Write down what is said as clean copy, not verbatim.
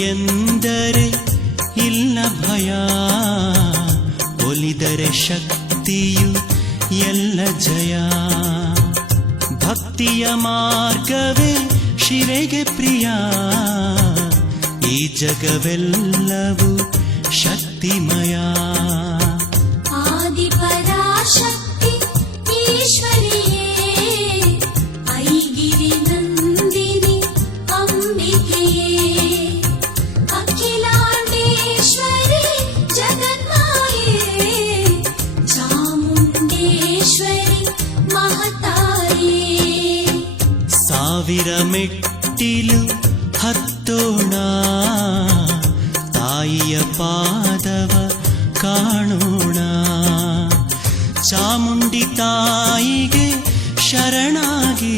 ಎಂದರೆ ಇಲ್ಲ ಭಯ, ಒಲಿದರೆ ಶಕ್ತಿಯು ಎಲ್ಲ ಜಯ. ಭಕ್ತಿಯ ಮಾರ್ಗವೇ ಶಿವೆಗೆ ಪ್ರಿಯ, ಈ ಜಗವೆಲ್ಲವೂ ಶಕ್ತಿಮಯ. ಆದಿಪರಾಶಕ್ತಿ ಈಶ್ವರಿಯೇ, ಐಗಿರಿ ನಂದಿನಿ ಅಂಬಿಕೆಯೇ, ಅಖಿಲಾಂಡೇಶ್ವರಿ ಜಗನ್ಮಾಯೇ, ಚಾಮುಂಡೇಶ್ವರಿ ಮಹತಾಯೇ. ಸಾವಿರ ಮೆಟ್ಟಿಲು ಹತ್ತೋಣ, ತಾಯಿಯ ಪಾದವ ಕಾಣೋಣ. ಚಾಮುಂಡಿ ತಾಯಿಗೆ ಶರಣಾಗಿ